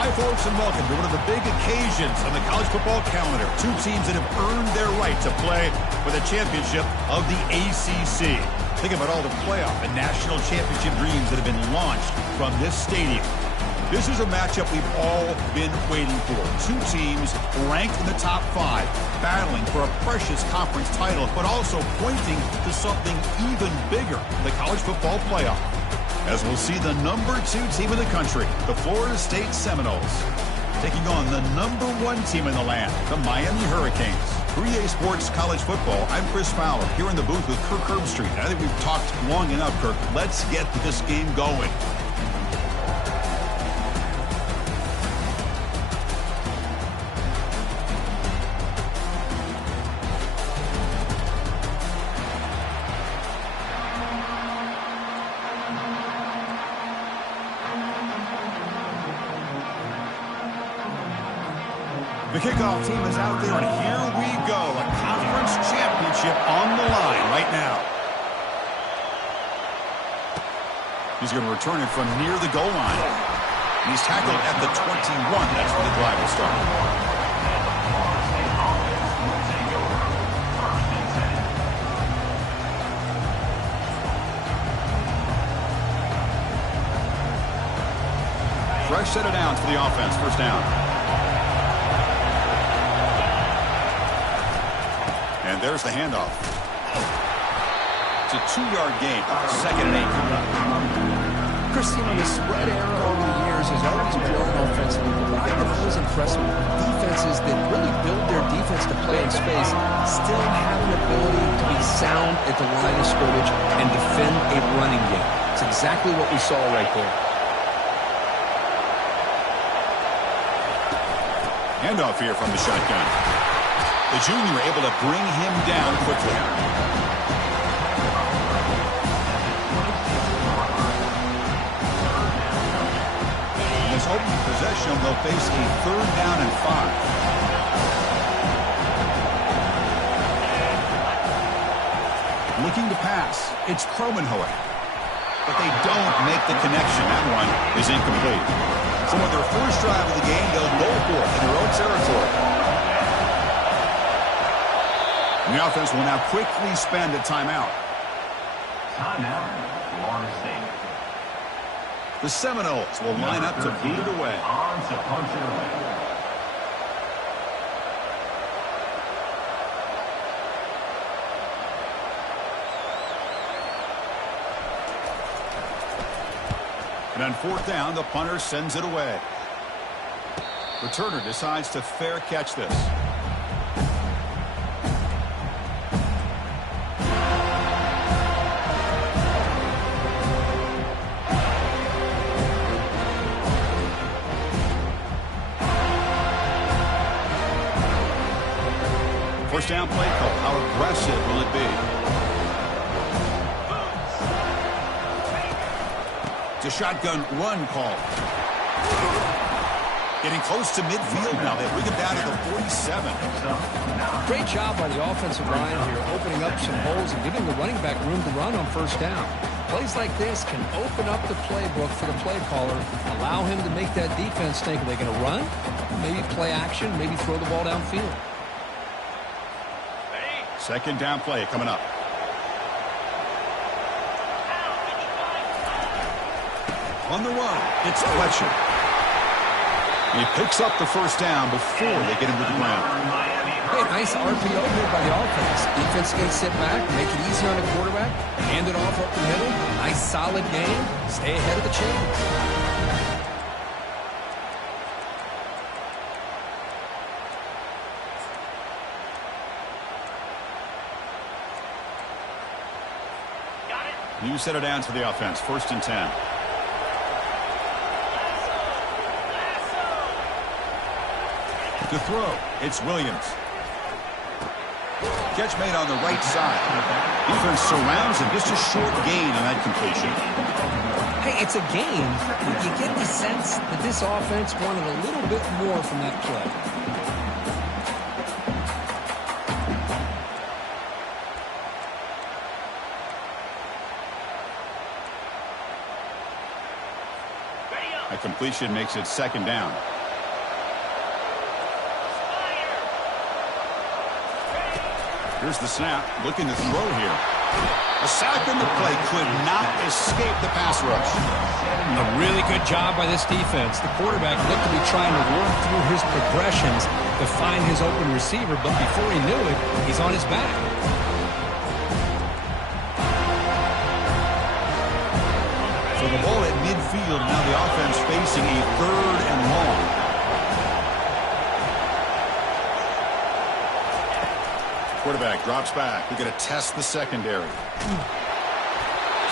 Hi, folks, and welcome to one of the big occasions on the college football calendar. Two teams that have earned their right to play for the championship of the ACC. Think about all the playoff and national championship dreams that have been launched from this stadium. This is a matchup we've all been waiting for. Two teams ranked in the top 5, battling for a precious conference title, but also pointing to something even bigger, the college football playoff. As we'll see the number 2 team in the country, the Florida State Seminoles, taking on the number 1 team in the land, the Miami Hurricanes. 3A Sports College Football, I'm Chris Fowler, here in the booth with Kirk Herbstreit. I think we've talked long enough, Kirk. Let's get this game going. The kickoff team is out there, and here we go. A conference championship on the line right now. He's going to return it from near the goal line. And he's tackled at the 21. That's where the drive will start. Fresh set of downs for the offense. First down. And there's the handoff. It's a 2-yard gain. 2nd and 8 coming up. Chris, the spread era over the years has always grown offensively, but I think it was impressive. Defenses that really build their defense to play in space still have an ability to be sound at the line of scrimmage and defend a running game. It's exactly what we saw right there. Handoff here from the shotgun. The junior able to bring him down quickly. In this opening possession, they'll face a 3rd down and 5. Looking to pass. It's Kromenhoek. But they don't make the connection. That one is incomplete. So with their first drive of the game, they'll go for it in their own territory. And the offense will now quickly spend a timeout. Timeout, Florida State. The Seminoles will line up to boot it away. On to punch it away. And on 4th down, the punter sends it away. Returner decides to fair catch this. First down play call. How aggressive will it be? It's a shotgun run call. Getting close to midfield now. They bring him down to the 47. Great job by the offensive line here, opening up some holes and giving the running back room to run on first down. Plays like this can open up the playbook for the play caller, allow him to make that defense think, are they going to run? Maybe play action, maybe throw the ball downfield. 2nd down play coming up. On the run, it's Fletcher. He picks up the first down before they get him to the ground. Hey, nice RPO here by the offense. Defense can sit back, make it easy on the quarterback, hand it off up the middle. Nice solid game. Stay ahead of the chains. New set of downs for the offense. 1st and 10. To throw, it's Williams. Catch made on the right side. Defense surrounds him. Just a short gain on that completion. Hey, it's a game. You get the sense that this offense wanted a little bit more from that play. That completion makes it second down. Here's the snap, looking to throw here. A sack on the play could not escape the pass rush. A really good job by this defense. The quarterback looked to be trying to work through his progressions to find his open receiver, but before he knew it, he's on his back. So the ball at midfield, now the offense facing a 3rd and long. Quarterback drops back. We're going to test the secondary.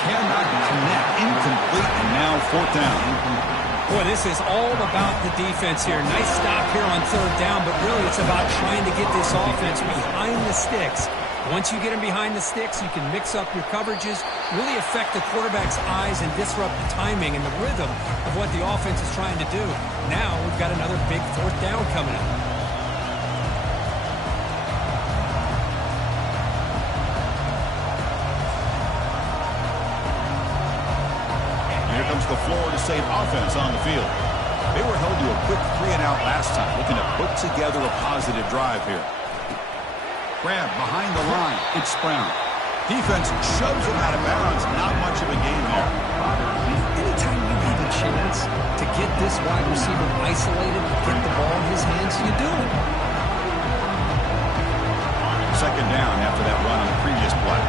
Cannot connect. Incomplete, and now 4th down. Boy, this is all about the defense here. Nice stop here on 3rd down, but really it's about trying to get this offense behind the sticks. Once you get him behind the sticks, you can mix up your coverages, really affect the quarterback's eyes and disrupt the timing and the rhythm of what the offense is trying to do. Now we've got another big 4th down coming up. The Florida State offense on the field. They were held to a quick 3-and-out last time, looking to put together a positive drive here. Grab behind the line. It's Brown. Defense shoves him out of bounds. Not much of a gain there. Anytime you have a chance to get this wide receiver isolated, get the ball in his hands, you do it. Second down after that run on the previous play.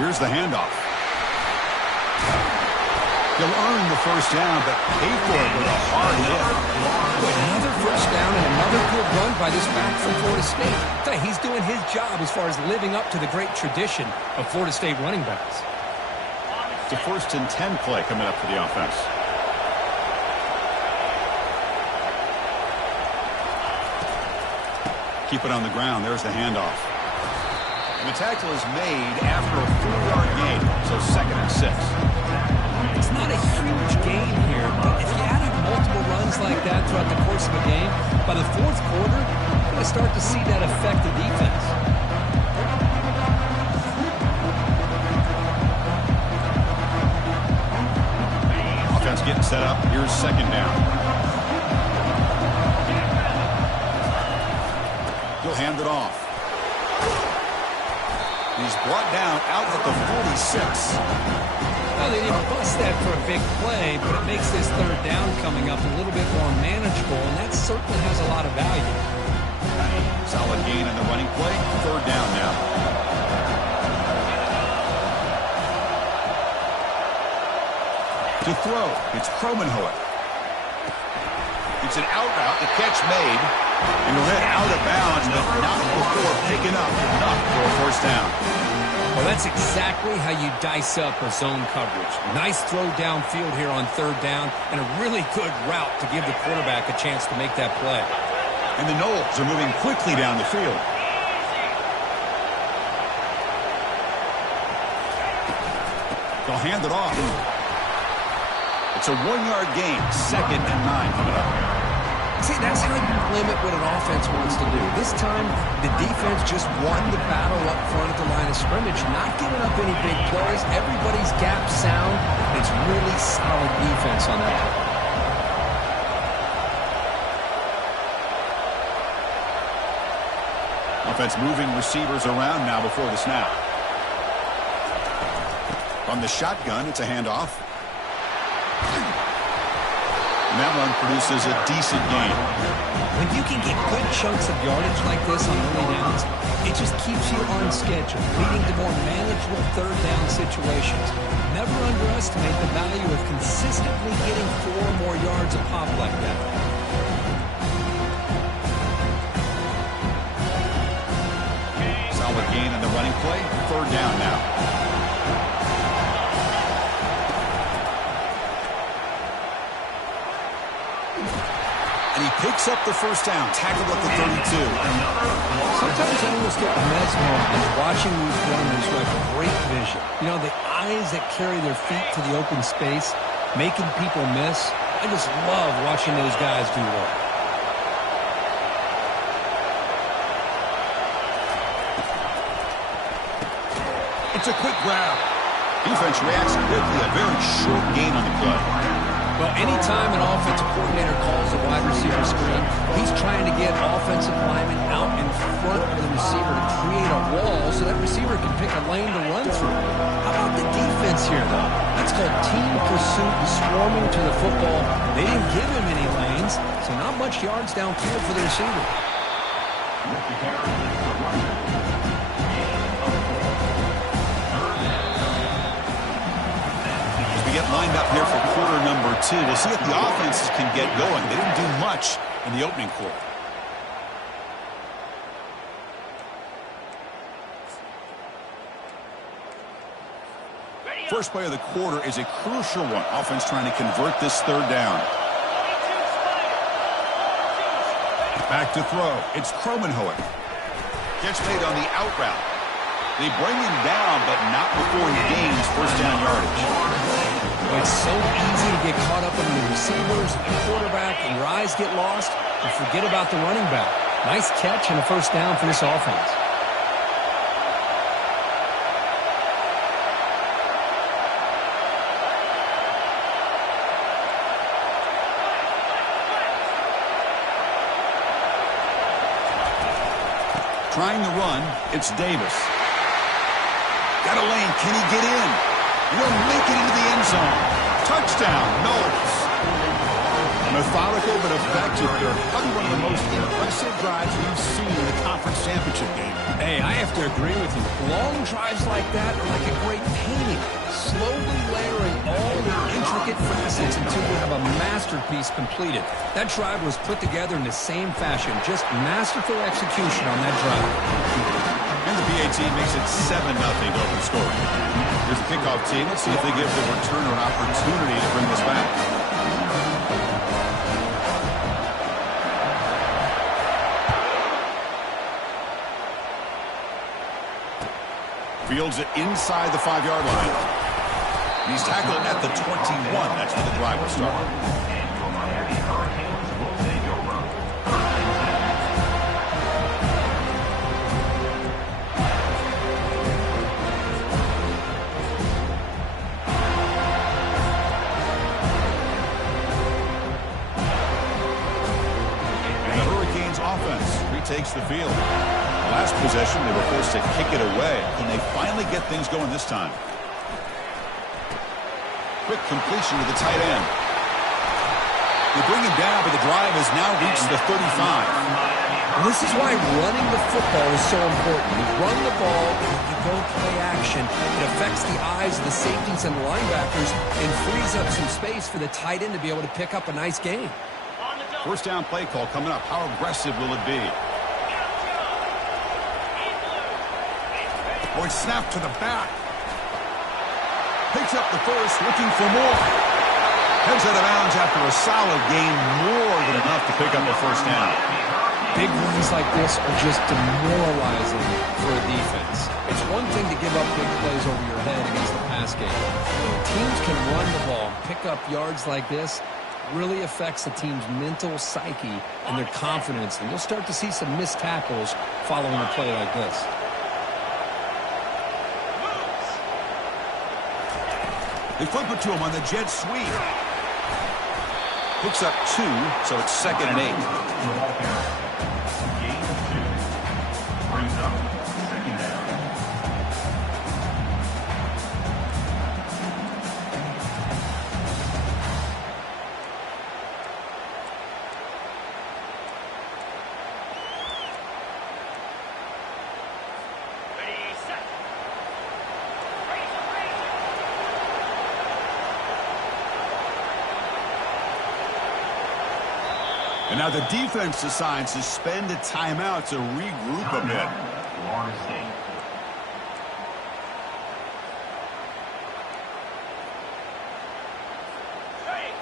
Here's the handoff. He'll earn the 1st down, but pay for it with a hard hit. Another 1st down and another good run by this back from Florida State. He's doing his job as far as living up to the great tradition of Florida State running backs. It's a 1st and 10 play coming up for the offense. Keep it on the ground. There's the handoff. And the tackle is made after a 4-yard gain, so 2nd and 6. It's not a huge gain here, but if you add up multiple runs like that throughout the course of a game, by the 4th quarter, you're going to start to see that affect the defense. Offense getting set up. Here's 2nd down. He'll hand it off. He's brought down out at the 46. Well, they didn't bust that for a big play, but it makes this 3rd down coming up a little bit more manageable, and that certainly has a lot of value. Solid gain on the running play. 3rd down now. To throw, it's Kromenhoek. It's an out route, the catch made, and he'll head out of bounds, but not before picking up enough for a 1st down. Well, that's exactly how you dice up a zone coverage. Nice throw downfield here on 3rd down, and a really good route to give the quarterback a chance to make that play. And the Noles are moving quickly down the field. They'll hand it off. It's a 1-yard gain, 2nd and 9 coming up. See, that's how you limit what an offense wants to do. This time, the defense just won the battle up front at the line of scrimmage, not giving up any big plays. Everybody's gap sound. It's really solid defense on that play. Offense moving receivers around now before the snap. From the shotgun, it's a handoff. And that run produces a decent gain. When you can get good chunks of yardage like this on early downs, it just keeps you on schedule, leading to more manageable 3rd down situations. Never underestimate the value of consistently getting 4 more yards a pop like that. Solid gain on the running play. Third down now. And he picks up the first down, tackled at the 32. Sometimes I almost get mesmerized watching these runners who have great vision. You know, the eyes that carry their feet to the open space, making people miss. I just love watching those guys do work. It's a quick grab. Defense reacts quickly. A very short gain on the play. Well, anytime an offensive coordinator calls a wide receiver screen, he's trying to get offensive linemen out in front of the receiver to create a wall so that receiver can pick a lane to run through. How about the defense here, though? That's called team pursuit and swarming to the football. They didn't give him any lanes, so not much yards downfield for the receiver. Get lined up here for quarter number 2. We'll see if the offenses can get going. They didn't do much in the opening quarter. First play of the quarter is a crucial one. Offense trying to convert this third down. Back to throw. It's Kromenhoek. Gets made on the out route. They bring him down, but not before he gains first down yardage. It's so easy to get caught up in the receivers, the quarterback, and your eyes get lost, and forget about the running back. Nice catch and a first down for this offense. Trying the run, it's Davis. Got a lane, can he get in? He'll make it into the end zone. Touchdown, Knowles. Methodical but effective here. Probably one of the most impressive drives we've seen in the conference championship game. Hey, I have to agree with you. Long drives like that are like a great painting. Slowly layering all the intricate facets until you have a masterpiece completed. That drive was put together in the same fashion. Just masterful execution on that drive. And the PA team makes it 7-0 open scoring. Here's the kickoff team. Let's see if they give the returner an opportunity to bring this back. Fields it inside the 5-yard line. He's tackled at the 21. That's where the drive will start. Takes the field. Last possession, they were forced to kick it away. Can they finally get things going this time? Quick completion to the tight end. They bring him down, but the drive has now reached the 35. And this is why running the football is so important. You run the ball, you go play action. It affects the eyes of the safeties and the linebackers and frees up some space for the tight end to be able to pick up a nice gain. First down play call coming up. How aggressive will it be? Boy, snap to the back. Picks up the first, looking for more. Heads out of bounds after a solid gain, more than enough to pick up a first down. Big runs like this are just demoralizing for a defense. It's one thing to give up big plays over your head against the pass game. When teams can run the ball, pick up yards like this, really affects the team's mental psyche and their confidence. And you'll start to see some missed tackles following a play like this. They flip it to him on the jet sweep. Picks up 2, so it's 2nd and 8. Gain 2. Brings up 2nd down. And now the defense decides to spend a timeout to regroup a bit. Florida State.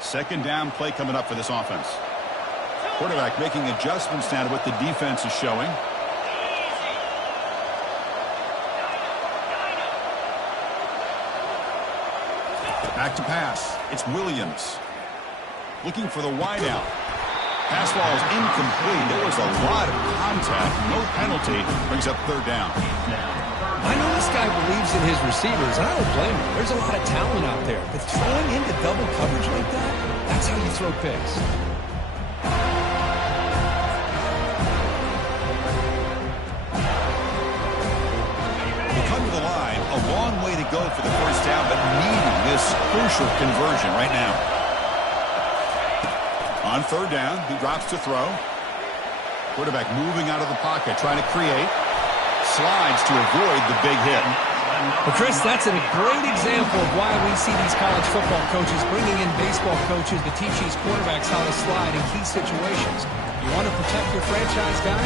Second down play coming up for this offense. Quarterback making adjustments now to what the defense is showing. Back to pass. It's Williams. Looking for the wideout. Pass ball is incomplete. There was a lot of contact. No penalty. Brings up third down. I know this guy believes in his receivers, and I don't blame him. There's a lot of talent out there. But throwing into double coverage like that, that's how you throw picks. They come to the line. A long way to go for the first down, but needing this crucial conversion right now. On third down, he drops to throw. Quarterback moving out of the pocket, trying to create. Slides to avoid the big hit. Well, Chris, that's a great example of why we see these college football coaches bringing in baseball coaches to teach these quarterbacks how to slide in key situations. You want to protect your franchise guy?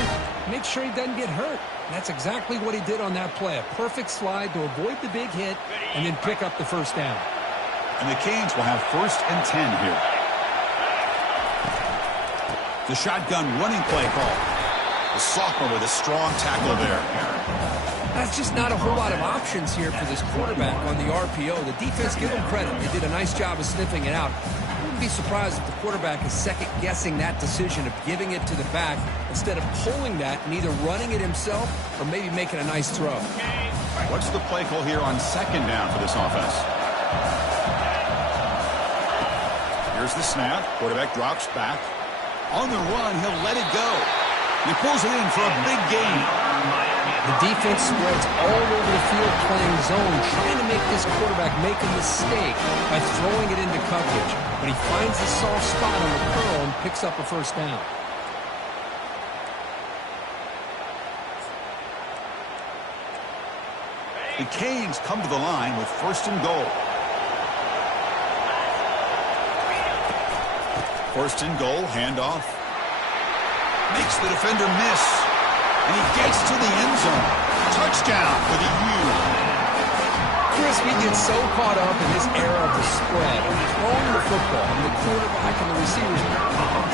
Make sure he doesn't get hurt. That's exactly what he did on that play. A perfect slide to avoid the big hit and then pick up the first down. And the Canes will have 1st and 10 here. The shotgun running play call. The sophomore with a strong tackle there. That's just not a whole lot of options here for this quarterback on the RPO. The defense, give them credit. They did a nice job of sniffing it out. I wouldn't be surprised if the quarterback is second-guessing that decision of giving it to the back instead of pulling that and either running it himself or maybe making a nice throw. What's the play call here on second down for this offense? Here's the snap. Quarterback drops back. On the run, he'll let it go. He pulls it in for a big gain. The defense spreads all over the field playing zone, trying to make this quarterback make a mistake by throwing it into coverage. But he finds the soft spot on the curl and picks up a first down. The Canes come to the line with 1st and goal. 1st and goal, handoff. Makes the defender miss. And he gets to the end zone. Touchdown for the U. Chris, we get so caught up in this era of the spread, of throwing the football, and the quarterback and the receivers.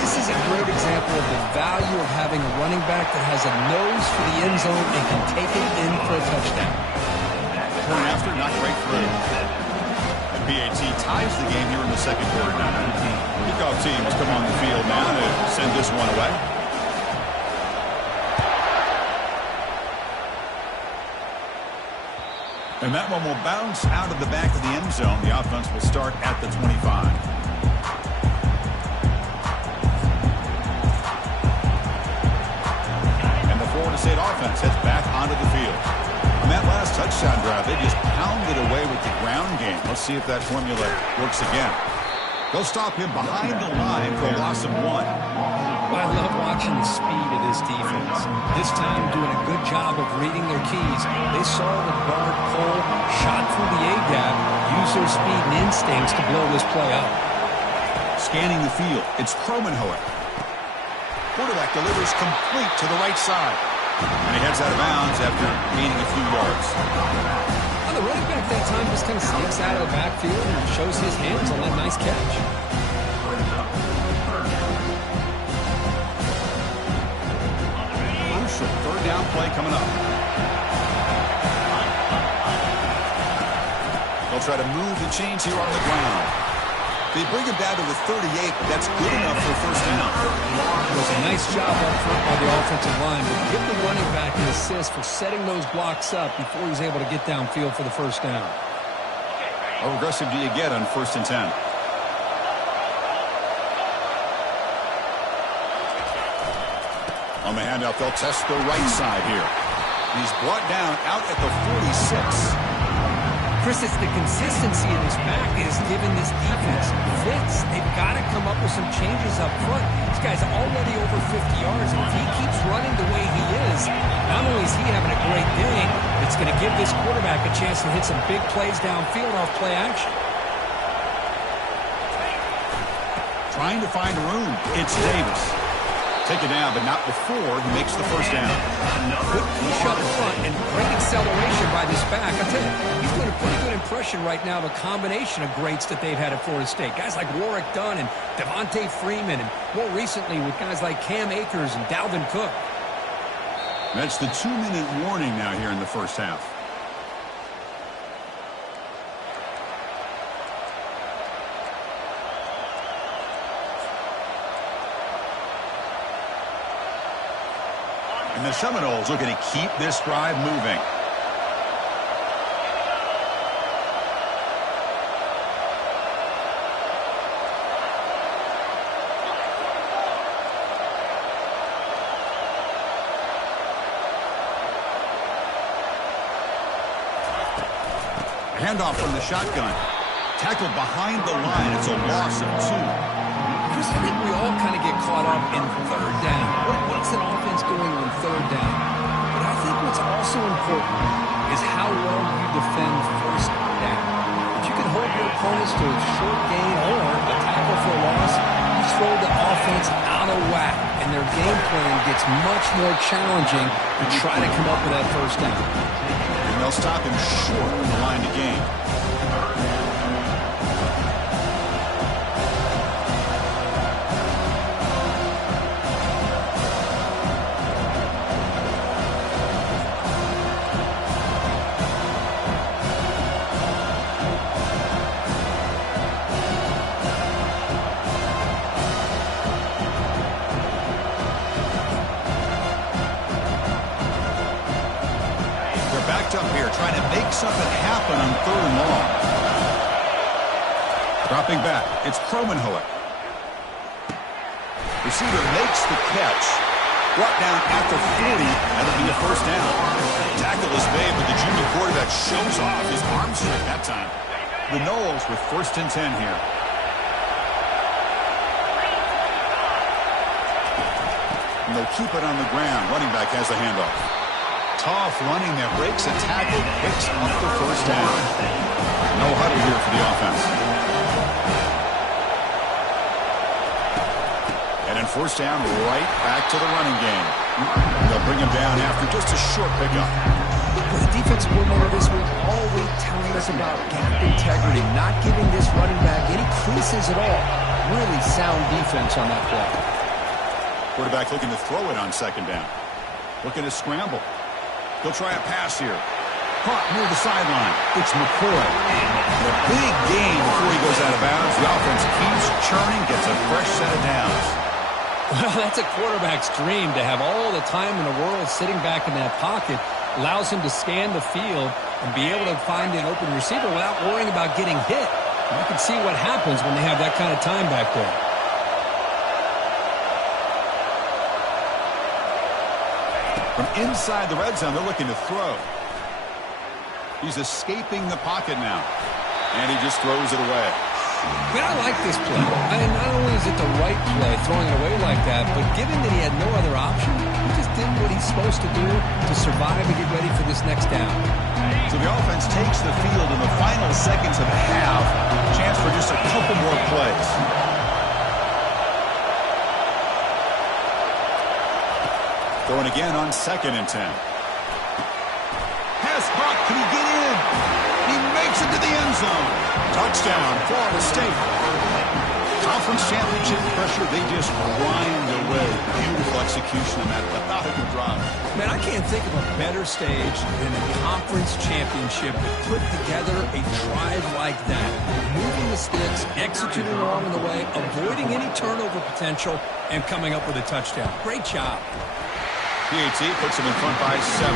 This is a great example of the value of having a running back that has a nose for the end zone and can take it in for a touchdown. Point after, not quite through. And PAT ties the game here in the second quarter. Kickoff teams come on the field now to send this one away. And that one will bounce out of the back of the end zone. The offense will start at the 25. And the Florida State offense heads back onto the field. On that last touchdown drive, they just pounded away with the ground game. Let's see if that formula works again. They'll stop him behind the line for a loss of 1. I love watching the speed of this defense. This time doing a good job of reading their keys. They saw the guard pull, shot through the A-gap, use their speed and instincts to blow this play up. Scanning the field, it's Cromenhoek. Quarterback delivers complete to the right side. And he heads out of bounds after gaining a few yards. Well, the running back that time just kind of sneaks out of the backfield and shows his hands on that nice catch. Third down play coming up. They'll try to move the chains here on the ground. They bring him down to the 38, but that's good enough for first down. It was a nice job up front by the offensive line, but give the running back an assist for setting those blocks up before he's able to get downfield for the first down. How aggressive do you get on 1st and 10? On the handout, they'll test the right side here. He's brought down out at the 46. Chris, it's the consistency of his back is giving this defense fits. They've got to come up with some changes up front. This guy's already over 50 yards, and if he keeps running the way he is, not only is he having a great day, it's going to give this quarterback a chance to hit some big plays downfield off play action. Trying to find room. It's Davis. take it down, but not before he makes the first down. Good push up front and great acceleration by this back. I tell you, he's doing a pretty good impression right now of a combination of greats that they've had at Florida State. Guys like Warwick Dunn and Devontae Freeman, and more recently with guys like Cam Akers and Dalvin Cook. That's the 2-minute warning now here in the first half. And the Seminoles looking to keep this drive moving. Handoff from the shotgun. Tackled behind the line. It's a loss of 2. Chris, I think we all kind of get caught up in third down. What's an offense doing on third down? But I think what's also important is how well you defend first down. If you can hold your opponents to a short gain or a tackle for a loss, you throw the offense out of whack, and their game plan gets much more challenging to try to come up with that first down. And they'll stop him short on the line to gain. Up here trying to make something happen on 3rd and long. Dropping back, it's Cromenhoek. Receiver makes the catch. Brought down at the 40. That'll be a first down. Tackle is made, but the junior quarterback shows off his arm strength that time. The Noles with 1st and 10 here. And they'll keep it on the ground. Running back has the handoff. Tough running that breaks a tackle, picks up the first down. No huddle here for the offense. And then first down, right back to the running game. They'll bring him down after just a short pickup. The defensive coordinator this week all week telling us about gap integrity, not giving this running back any creases at all. Really sound defense on that play. Quarterback looking to throw it on 2nd down. Looking to scramble. He'll try a pass here. Caught near the sideline. It's McCoy. And a big gain before he goes out of bounds. The offense keeps churning, gets a fresh set of downs. Well, that's a quarterback's dream to have all the time in the world sitting back in that pocket. Allows him to scan the field and be able to find an open receiver without worrying about getting hit. You can see what happens when they have that kind of time back there. From inside the red zone, they're looking to throw. He's escaping the pocket now. And he just throws it away. Man, I like this play. Not only is it the right play, throwing it away like that, but given that he had no other option, he just did what he's supposed to do to survive and get ready for this next down. So the offense takes the field in the final seconds of the half. Chance for just a couple more plays. Going again on 2nd and 10. Pass caught. Can he get in? He makes it to the end zone. Touchdown, Florida State. Conference championship pressure. They just grind away. Beautiful execution on that methodical drive. Man, I can't think of a better stage than a conference championship to put together a drive like that. Moving the sticks, executing along the way, avoiding any turnover potential, and coming up with a touchdown. Great job. PAT puts him in front by 7.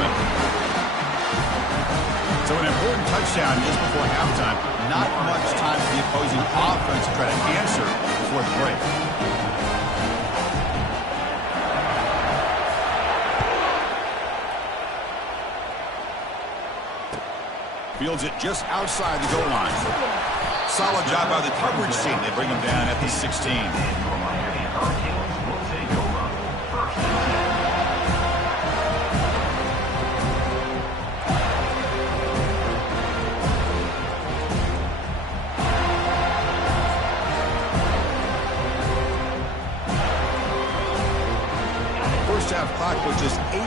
So an important touchdown just before halftime. Not much time for the opposing offense to try to answer before the break. Fields it just outside the goal line. Solid job by the coverage team. They bring him down at the 16.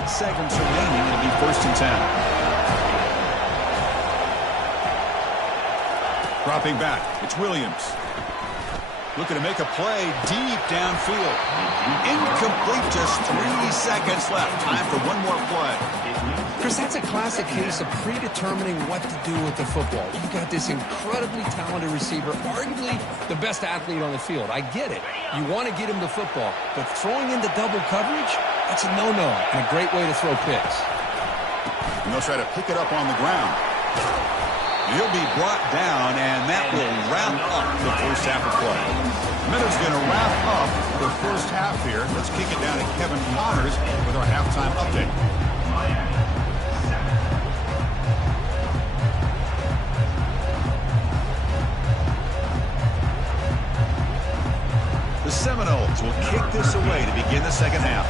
seconds remaining. It'll be 1st and 10. Dropping back, it's Williams. Looking to make a play deep downfield. Incomplete, just 3 seconds left. Time for one more play. Chris, that's a classic case of predetermining what to do with the football. You've got this incredibly talented receiver, arguably the best athlete on the field. I get it. You want to get him the football, but throwing into double coverage, that's a no-no and a great way to throw picks. And they'll try to pick it up on the ground. He'll be brought down, and that will wrap up the first half of play. Miller's going to wrap up the first half here. Let's kick it down to Kevin Connors with our halftime update. The Seminoles will kick this away to begin the second half.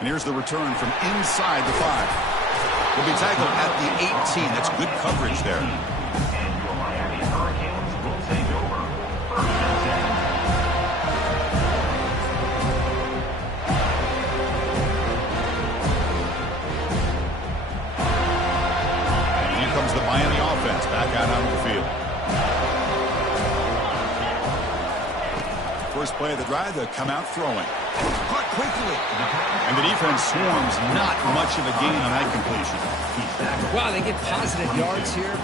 And here's the return from inside the 5. Will be tackled at the 18. That's good coverage there. And your Miami Hurricanes will take over. 1st and 10. And here comes the Miami offense back out onto the field. First play of the drive, they'll come out throwing. Caught quickly. And the defense swarms not much of a gain on that completion. Wow, they get positive yards here. I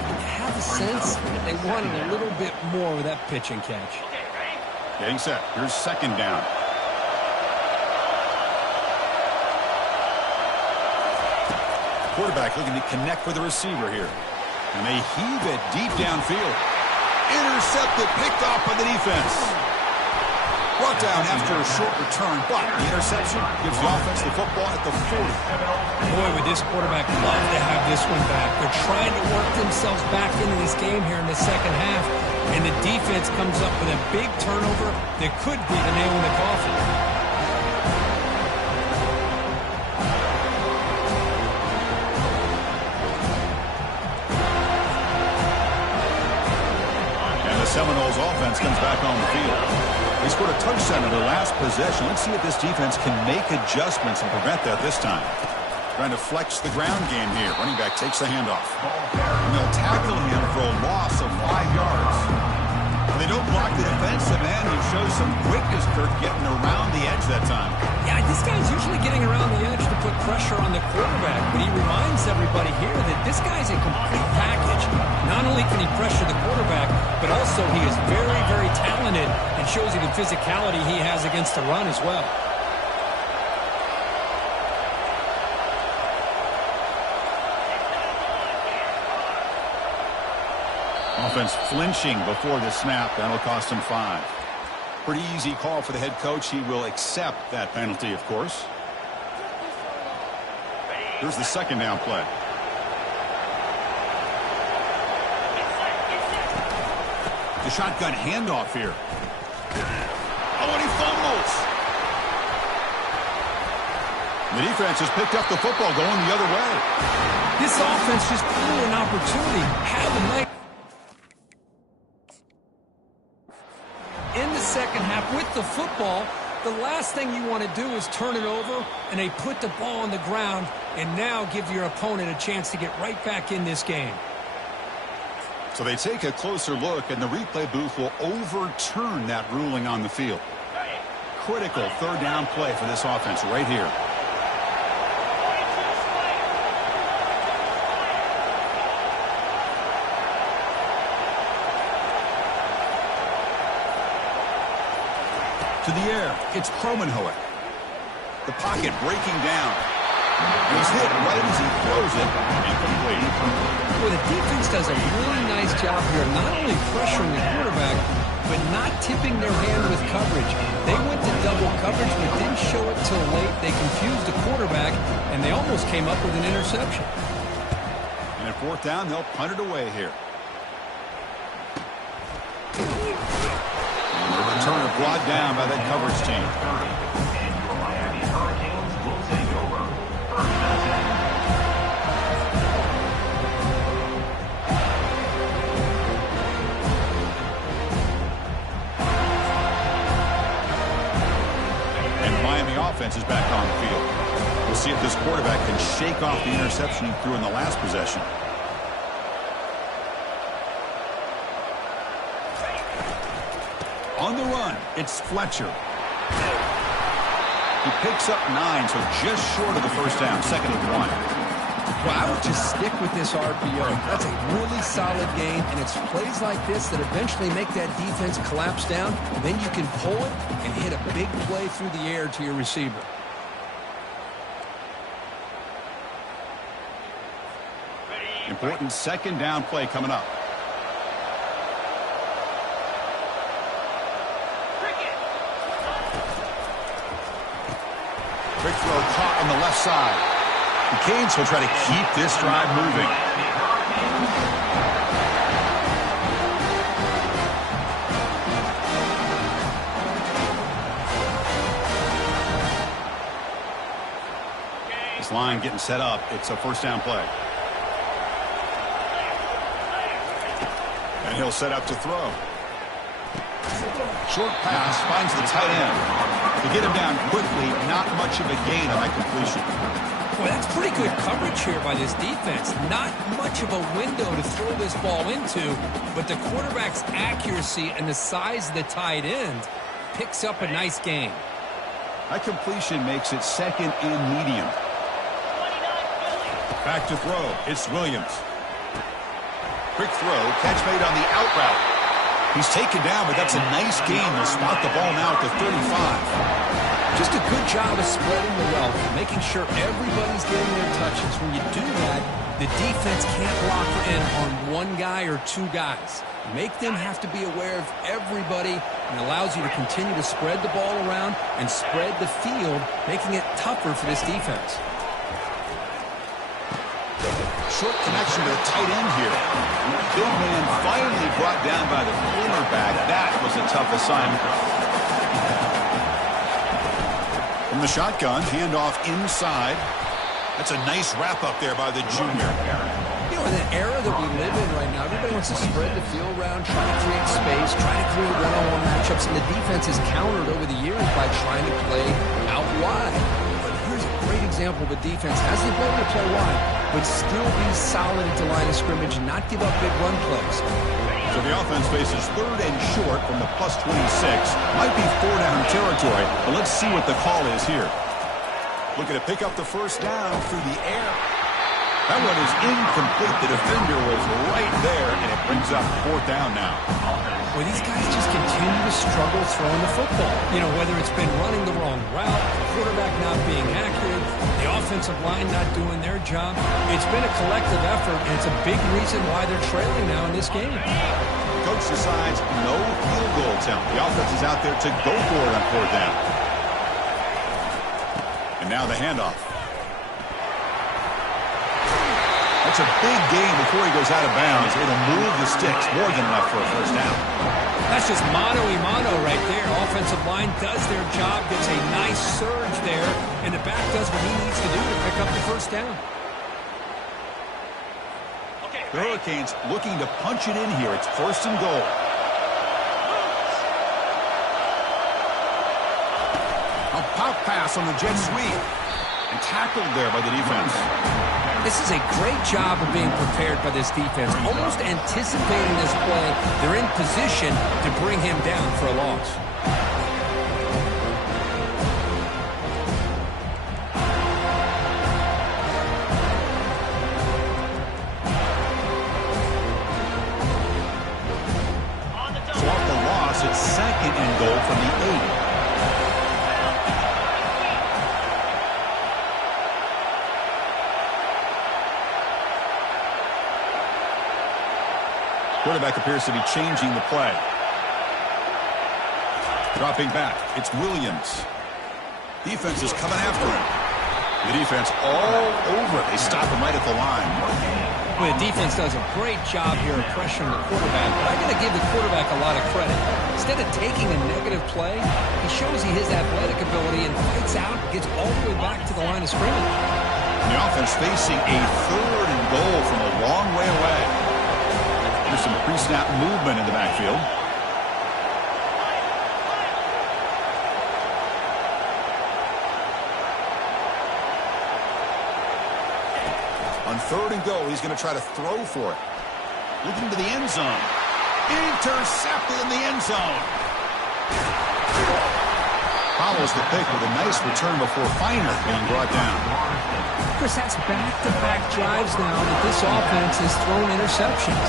have a sense that they wanted a little bit more with that pitch and catch. Getting set. Here's 2nd down. Quarterback looking to connect with the receiver here. And they heave it deep downfield. Intercepted, picked off by the defense. Brought down after a short return, but the interception gives the offense the football at the 40. Boy, would this quarterback love to have this one back. They're trying to work themselves back into this game here in the second half, and the defense comes up with a big turnover that could be the nail in the coffin. And the Seminoles offense comes back on the field. They scored a touchdown in their last possession. Let's see if this defense can make adjustments and prevent that this time. Trying to flex the ground game here. Running back takes the handoff. And they'll tackle him for a loss of 5 yards. And they don't block the defensive end. He shows some quickness, Kirk, getting around the edge that time. Yeah, this guy's usually getting around the edge to put pressure on the quarterback, but he reminds everybody here that this guy's a complete package. Not only can he pressure the quarterback, but also he is very, very talented and shows you the physicality he has against the run as well. Offense flinching before the snap. That'll cost him 5. Pretty easy call for the head coach. He will accept that penalty, of course. Here's the 2nd down play. The shotgun handoff here. Oh, and he fumbles. The defense has picked up the football going the other way. This offense just blew an opportunity. Have a night. In the second half with the football, the last thing you want to do is turn it over, and they put the ball on the ground and now give your opponent a chance to get right back in this game. So they take a closer look, and the replay booth will overturn that ruling on the field. Critical 3rd down play for this offense right here. To the air, it's Kromenhoek. The pocket breaking down. And he's hit right as he throws it, incomplete. Well, the defense does a really nice job here, not only pressuring the quarterback, but not tipping their hand with coverage. They went to double coverage, but didn't show it till late. They confused the quarterback, and they almost came up with an interception. And at 4th down, they'll punt it away here. And the return is brought down by that coverage team. And your Miami Hurricanes will take over. 1st and 10. offense is back on the field. We'll see if this quarterback can shake off the interception he threw in the last possession. On the run, it's Fletcher. He picks up 9, so just short of the first down, 2nd and 1. Well, I would just stick with this RPO. That's a really solid game, and it's plays like this that eventually make that defense collapse down, and then you can pull it and hit a big play through the air to your receiver. Important 2nd down play coming up. Quick throw caught on the left side. The Canes will try to keep this drive moving. This line getting set up. It's a 1st down play. And he'll set up to throw. Short pass finds the tight end. To get him down quickly, not much of a gain on that completion. Well, that's pretty good coverage here by this defense. Not much of a window to throw this ball into, but the quarterback's accuracy and the size of the tight end picks up a nice gain. That completion makes it 2nd and medium. Back to throw. It's Williams. Quick throw. Catch made on the out route. He's taken down, but that's a nice gain. They'll spot the ball now at the 35. Just a good job of spreading the wealth, making sure everybody's getting their touches. When you do that, the defense can't lock in on one guy or 2 guys. Make them have to be aware of everybody, and allows you to continue to spread the ball around and spread the field, making it tougher for this defense. Short connection to the tight end here. Big man finally brought down by the cornerback. That was a tough assignment. From the shotgun, handoff inside. That's a nice wrap up there by the junior. You know, in the era that we live in right now, everybody wants to spread the field around, try to create space, try to create one-on-one matchups, and the defense is countered over the years by trying to play out wide. But here's a great example of a defense has the ability to play wide, but still be solid at the line of scrimmage and not give up big run plays. So the offense faces 3rd and short from the +26. Might be 4-down territory, but let's see what the call is here. Looking to pick up the 1st down through the air. That one is incomplete. The defender was right there, and it brings up 4th down now. Well, these guys just continue to struggle throwing the football. You know, whether it's been running the wrong route, the quarterback not being accurate, the offensive line not doing their job. It's been a collective effort, and it's a big reason why they're trailing now in this game. Coach decides no field goal attempt. The offense is out there to go for it on 4th down. And now the handoff. That's a big gain before he goes out of bounds. It'll move the sticks more than enough for a 1st down. That's just mano-a-mano right there. Offensive line does their job, gets a nice surge there, and the back does what he needs to do to pick up the 1st down. The Hurricanes looking to punch it in here. It's 1st and goal. A pop pass on the jet sweep. And tackled there by the defense. This is a great job of being prepared by this defense. Almost anticipating this play, they're in position to bring him down for a loss. So off the loss, it's 2nd and goal from the 8. Quarterback appears to be changing the play. Dropping back, it's Williams. Defense is coming after him. The defense all over it. They stop him right at the line. Well, the defense does a great job here of pressuring the quarterback, but I'm going to give the quarterback a lot of credit. Instead of taking a negative play, he shows he has athletic ability and fights out and gets all the way back to the line of scrimmage. The offense facing a 3rd and goal from a long way away. There's some pre-snap movement in the backfield. 3rd and go. He's going to try to throw for it. Looking to the end zone. Intercepted in the end zone. Follows the pick with a nice return before Feiner being brought down. Chris, that's back-to-back drives now that this offense has thrown interceptions.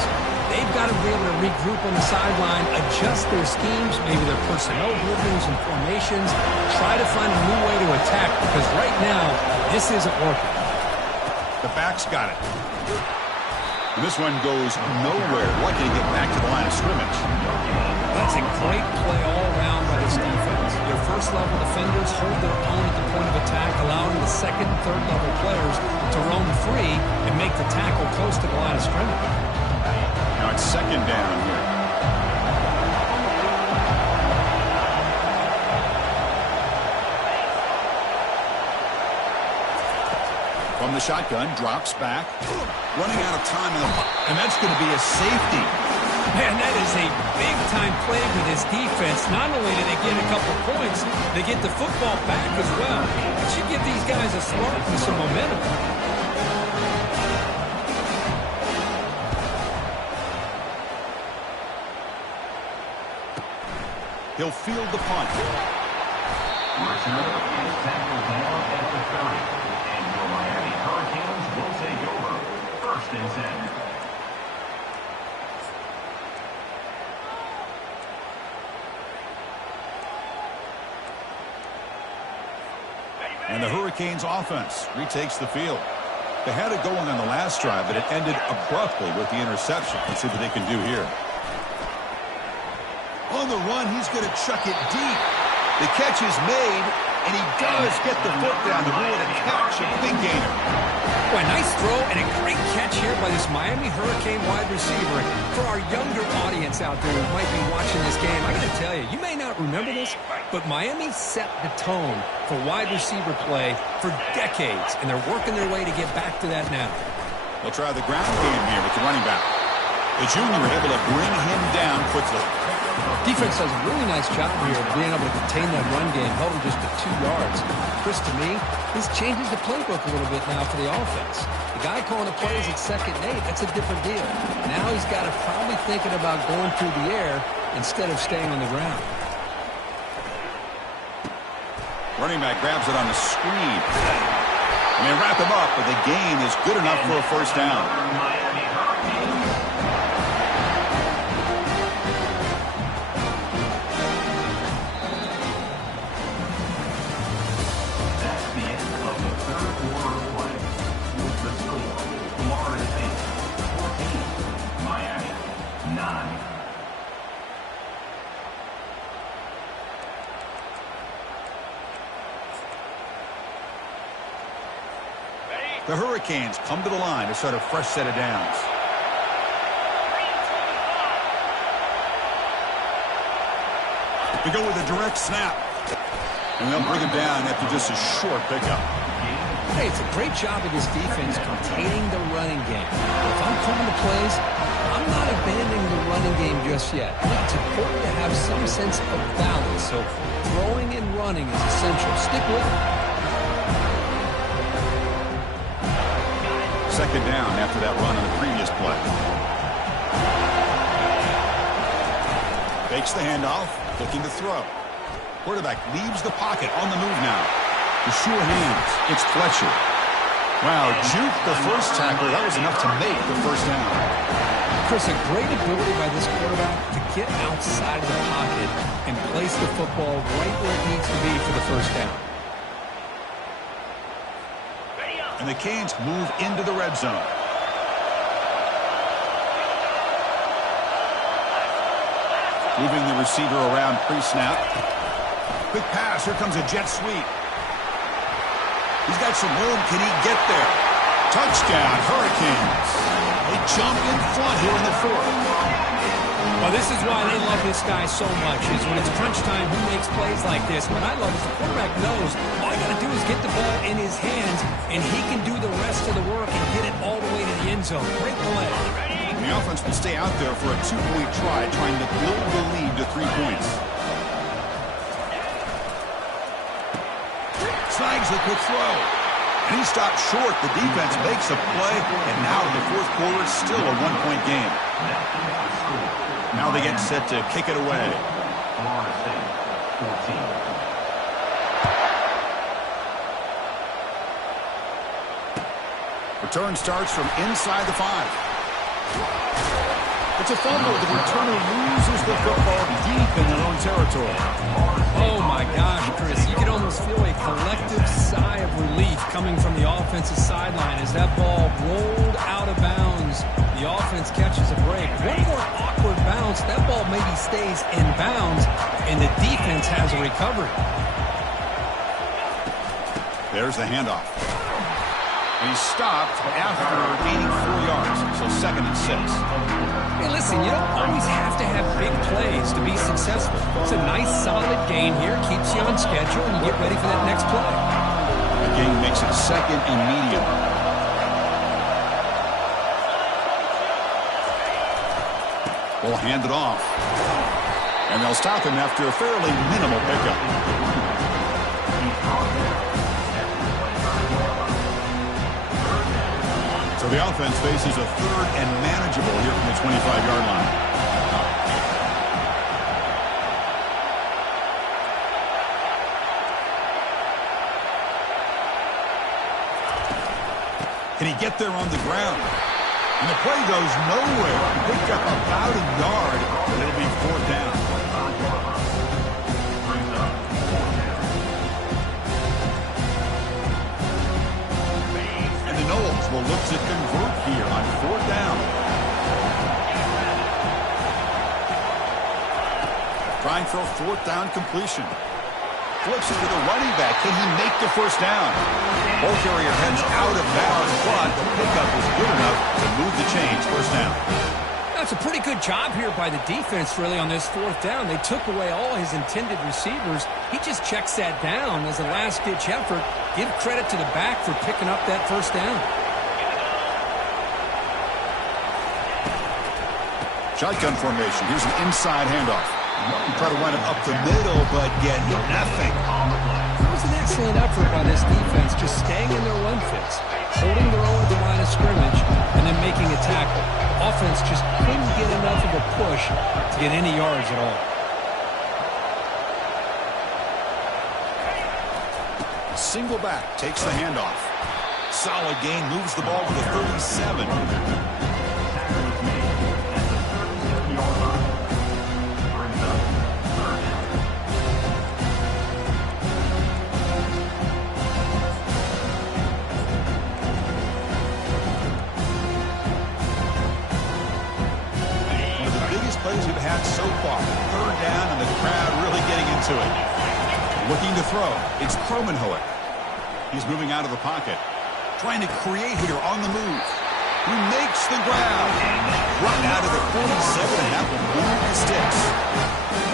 They've got to be able to regroup on the sideline, adjust their schemes, maybe their personnel groupings and formations, try to find a new way to attack, because right now, this isn't working. The back's got it. And this one goes nowhere. Lucky to get back to the line of scrimmage. That's a great play all around by this defense. Your first-level defenders hold their own at the point of attack, allowing the second and third-level players to roam free and make the tackle close to the line of scrimmage. Now it's 2nd down here. From the shotgun, drops back, running out of time, and that's going to be a safety. Man, that is a big-time play for this defense. Not only do they get a couple points, they get the football back as well. It should give these guys a spark and some momentum. He'll field the punt. Return is tackled down at the 30. And your Miami Hurricanes will take over. 1st and 10. And the Hurricanes offense retakes the field. They had it going on the last drive, but it ended abruptly with the interception. Let's see what they can do here. On the run, he's going to chuck it deep. The catch is made, and he does get the foot down to rule it a catch, a big gainer. Boy, nice throw and a great catch here by this Miami Hurricane wide receiver. For our younger audience out there who might be watching this game, I got to tell you, you may not remember this, but Miami set the tone for wide receiver play for decades, and they're working their way to get back to that now. They'll try the ground game here with the running back. The junior able to bring him down quickly. Defense does a really nice job here of being able to contain that run game, held him just to 2 yards. Chris, to me, this changes the playbook a little bit now for the offense. The guy calling the plays at 2nd and 8, that's a different deal. Now he's got to probably thinking about going through the air instead of staying on the ground. Running back grabs it on the screen. And they wrap him up, but the gain is good enough for a 1st down. Miami Hurricanes. That's the end of the 3rd quarter of play. With the score, Florida State 14, Miami 9. The Hurricanes come to the line to start a fresh set of downs. They go with a direct snap. And they'll bring him down after just a short pickup. Hey, it's a great job of this defense containing the running game. If I'm calling the plays, I'm not abandoning the running game just yet. It's important to have some sense of balance. So throwing and running is essential. Stick with it. 2nd down after that run on the previous play. Fakes the handoff, looking to throw. Quarterback leaves the pocket on the move now. The sure hands. It's Fletcher. Wow, juke the first tackle. That was enough to make the 1st down. Chris, a great ability by this quarterback to get outside of the pocket and place the football right where it needs to be for the 1st down. And the Canes move into the red zone. Moving the receiver around pre-snap. Quick pass. Here comes a jet sweep. He's got some room. Can he get there? Touchdown, Hurricanes. They jump in front here in the 4th. Well, this is why they love this guy so much, is when it's crunch time, he makes plays like this. What I love is the quarterback knows all you got to do is get the ball in his hands, and he can do the rest of the work and get it all the way to the end zone. Great play. The offense will stay out there for a 2-point try, trying to build the lead to 3 points. Snags the quick throw. And he stopped short. The defense makes a play, and now in the fourth quarter, it's still a one-point game. Now they get set to kick it away. Florida State, 14. Return starts from inside the 5. It's a fumble. The returner loses the football deep in their own territory. Oh, my gosh, Chris. You can almost feel a collective sigh of relief coming from the offensive sideline as that ball rolled out of bounds. The offense catches a break. One more awkward bounce. That ball maybe stays in bounds, and the defense has a recovery. There's the handoff. And he stopped after gaining 4 yards, so 2nd and 6. Hey, listen, you don't always have to have big plays to be successful. It's a nice, solid gain here. Keeps you on schedule, and you get ready for that next play. The gain makes it 2nd and medium. Will hand it off. And they'll stop him after a fairly minimal pickup. So the offense faces a 3rd and manageable here from the 25-yard line. Can he get there on the ground? And the play goes nowhere. Picked up about a yard, but it'll be 4th down. Knowles will look to convert here on 4th down. Trying for a 4th down completion. Flips it to the running back. Can he make the 1st down? Ball carrier heads out of bounds, but the pickup was good enough to move the chains. 1st down. That's a pretty good job here by the defense, really, on this 4th down. They took away all his intended receivers. He just checks that down as a last-ditch effort. Give credit to the back for picking up that 1st down. Shotgun formation. Here's an inside handoff. Try to run it up the middle, but get nothing. It was an excellent effort by this defense, just staying in their run fits, holding their own at the line of scrimmage, and then making a tackle. Offense just couldn't get enough of a push to get any yards at all. Single back takes the handoff. Solid gain, moves the ball to the 37. Plays we've had so far. 3rd down and the crowd really getting into it. Looking to throw. It's Cromenhoek. He's moving out of the pocket. Trying to create here on the move. He makes the grab. Run out of the 47, and that will move the sticks.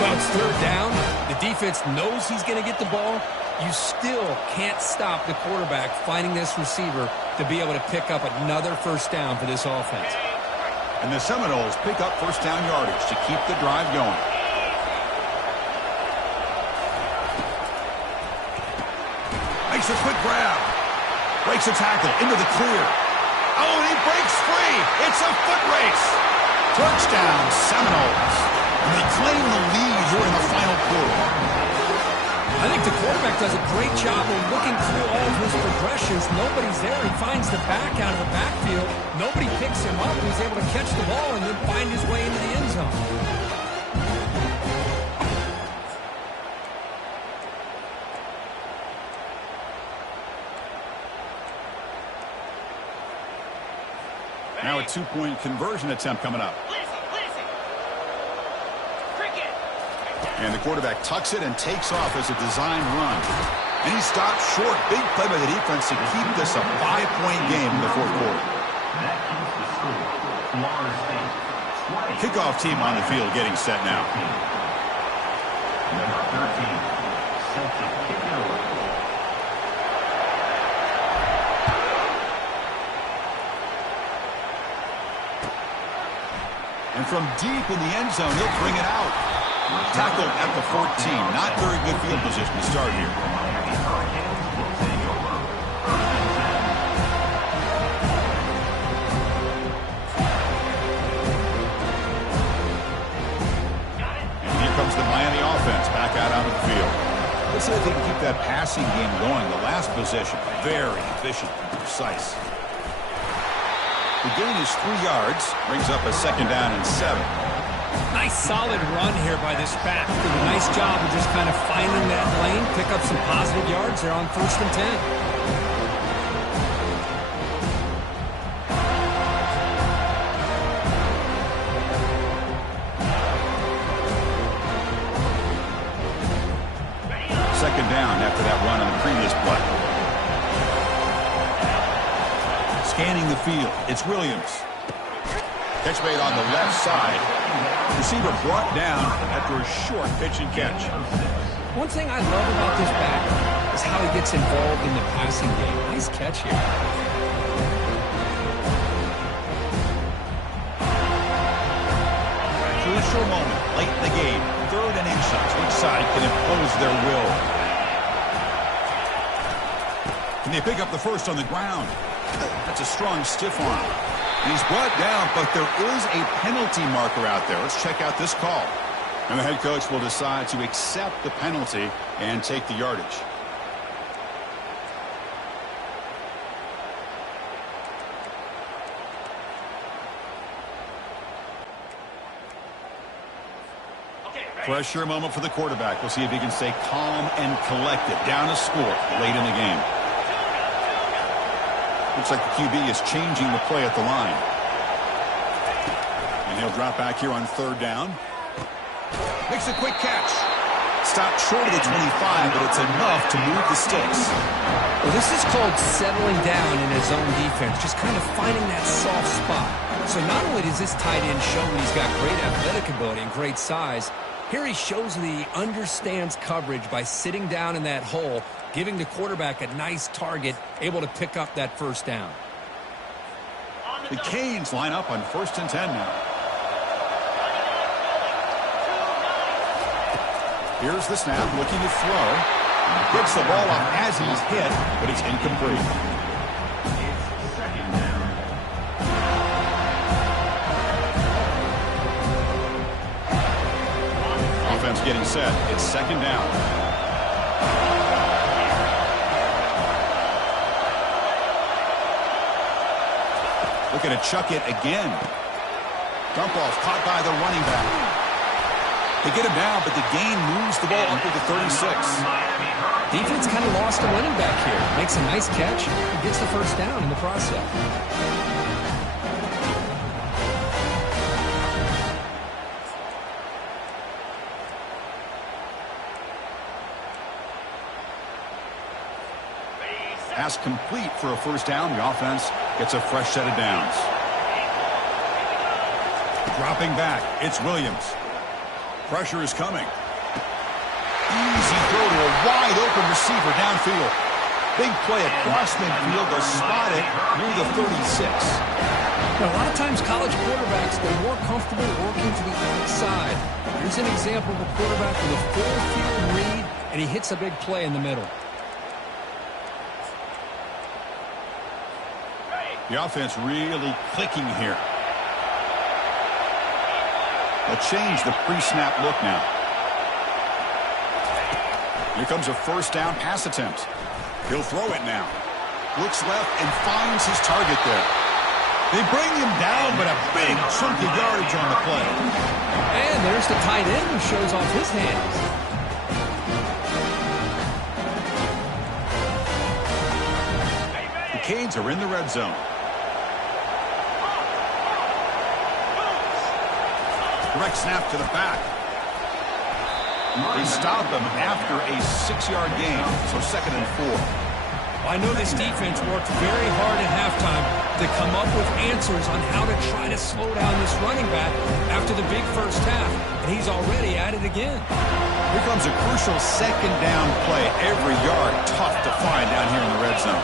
Well, it's 3rd down. The defense knows he's going to get the ball. You still can't stop the quarterback finding this receiver to be able to pick up another 1st down for this offense. And the Seminoles pick up 1st down yardage to keep the drive going. Makes a quick grab. Breaks a tackle into the clear. Oh, and he breaks free. It's a foot race. Touchdown, Seminoles. And they claim the lead here in the final quarter. I think the quarterback does a great job of looking through all of his progressions. Nobody's there. He finds the back out of the backfield. Nobody picks him up. He's able to catch the ball and then find his way into the end zone. Now a 2-point conversion attempt coming up. And the quarterback tucks it and takes off as a design run. And he stopped short. Big play by the defense to keep this a 5-point game in the 4th quarter. That keeps the score. Florida State, 20. Kickoff team on the field getting set now. Number 13, set to kick it away. And from deep in the end zone, he'll bring it out. Tackled at the 14. Not very good field position to start here. comes the Miami offense back out onto the field. Let's see if they can keep that passing game going. The last possession, very efficient and precise. The gain is 3 yards, brings up a 2nd down and 7. Nice solid run here by this back. Did a nice job of just kind of finding that lane, pick up some positive yards there on 1st and 10. Second down after that run on the previous play. Scanning the field, it's Williams. Catch made on the left side. Receiver brought down after a short pitch and catch. One thing I love about this back is how he gets involved in the passing game. Nice catch here. Crucial moment late in the game. 3rd and inches. Which side can impose their will? Can they pick up the first on the ground? That's a strong stiff arm. He's brought down, but there is a penalty marker out there. Let's check out this call. And the head coach will decide to accept the penalty and take the yardage. Pressure moment for the quarterback. We'll see if he can stay calm and collected. Down a score late in the game. Looks like the QB is changing the play at the line. And he'll drop back here on 3rd down. Makes a quick catch. Stopped short of the 25, but it's enough to move the sticks. Well, this is called settling down in his own defense, just kind of finding that soft spot. So not only does this tight end show that he's got great athletic ability and great size, here he shows that he understands coverage by sitting down in that hole, giving the quarterback a nice target, able to pick up that 1st down. The Canes line up on 1st and 10 now. Here's the snap, looking to throw. Gets the ball up as he's hit, but it's incomplete. Offense getting set. It's 2nd down. Looking to chuck it again. Dump off caught by the running back. They get him down, but the gain moves the ball into the 36. Defense kind of lost a running back here. Makes a nice catch and gets the 1st down in the process. Pass complete for a 1st down. The offense gets a fresh set of downs. Dropping back, it's Williams. Pressure is coming. Easy throw to a wide-open receiver downfield. Big play across midfield. They'll spot it near the 36. Now, a lot of times college quarterbacks, they're more comfortable working to the outside. Here's an example of a quarterback with a full field read, and he hits a big play in the middle. The offense really clicking here. They'll change the pre-snap look now. Here comes a 1st down pass attempt. He'll throw it now. Looks left and finds his target there. They bring him down, but a big chunk of yardage on the play. And there's the tight end who shows off his hands. The Canes are in the red zone. Direct snap to the back. They stop him after a 6-yard gain, so 2nd and 4. I know this defense worked very hard at halftime to come up with answers on how to try to slow down this running back after the big 1st half, and he's already at it again. Here comes a crucial 2nd down play. Every yard tough to find down here in the red zone.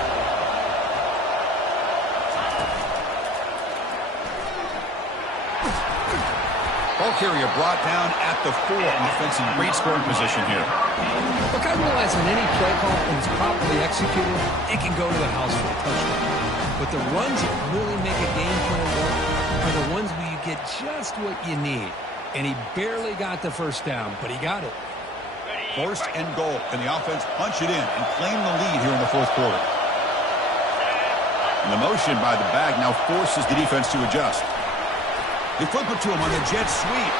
Ball carrier brought down at the 4. Offense in great scoring position here. Look, I realize in any play call, when it's properly executed, it can go to the house for a touchdown. But the runs that really make a game plan work are the ones where you get just what you need. And he barely got the first down, but he got it. 1st and goal. Can the offense punch it in and claim the lead here in the 4th quarter? And the motion by the back now forces the defense to adjust. They flip it to him on the jet sweep.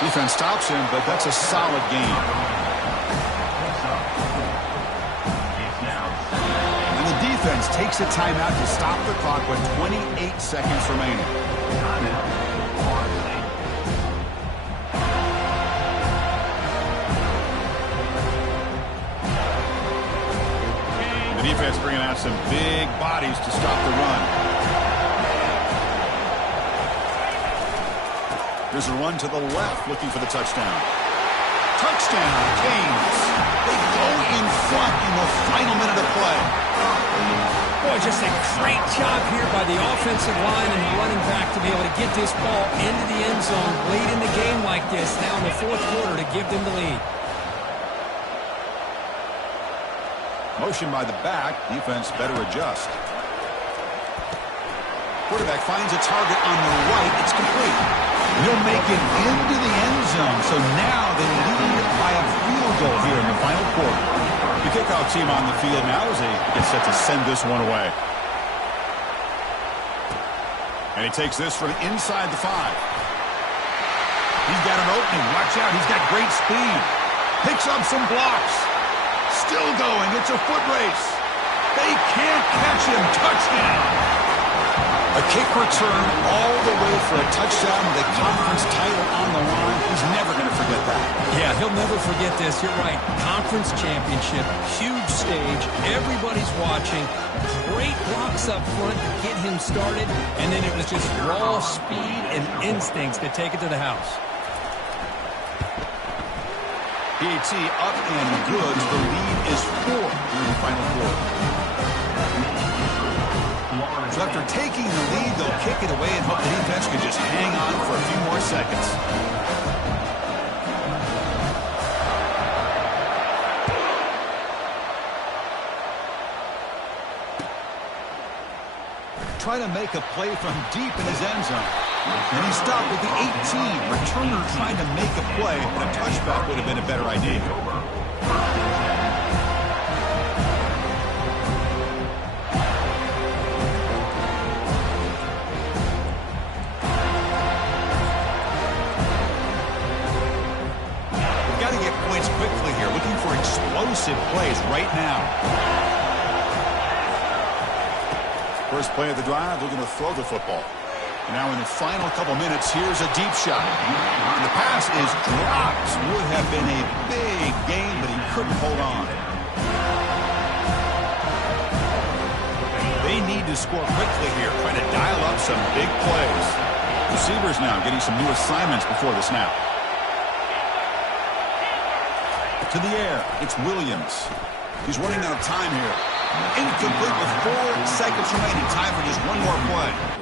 Defense stops him, but that's a solid gain. And the defense takes a timeout to stop the clock with 28 seconds remaining. The defense bringing out some big bodies to stop the run. There's a run to the left looking for the touchdown. Touchdown, Canes. They go in front in the final minute of play. Boy, just a great job here by the offensive line and the running back to be able to get this ball into the end zone late in the game like this now in the 4th quarter to give them the lead. Motion by the back. Defense better adjust. Quarterback finds a target on the right. It's complete. He'll make it into the end zone. So now they lead by a field goal here in the final quarter. The kickoff team on the field now as they get set to send this one away. And he takes this from inside the 5. He's got an opening. Watch out. He's got great speed. Picks up some blocks. Still going. It's a foot race. They can't catch him. Touchdown. A kick return all the way for a touchdown with a conference title on the line. He's never going to forget that. Yeah, he'll never forget this. You're right. Conference championship, huge stage. Everybody's watching. Great blocks up front to get him started. And then it was just raw speed and instincts to take it to the house. PAT up and good. The lead is 4 in the final quarter. So after taking the lead, they'll kick it away and hope the defense can just hang on for a few more seconds. Trying to make a play from deep in his end zone. And he stopped with the 18. Returner trying to make a play, but a touchback would have been a better idea. Quickly here, looking for explosive plays right now. First play of the drive, looking to throw the football. Now in the final couple minutes, here's a deep shot. And the pass is dropped. Would have been a big gain, but he couldn't hold on. They need to score quickly here, trying to dial up some big plays. Receivers now getting some new assignments before the snap. To the air, it's Williams. He's running out of time here. Incomplete with 4 seconds remaining. Time for just one more play.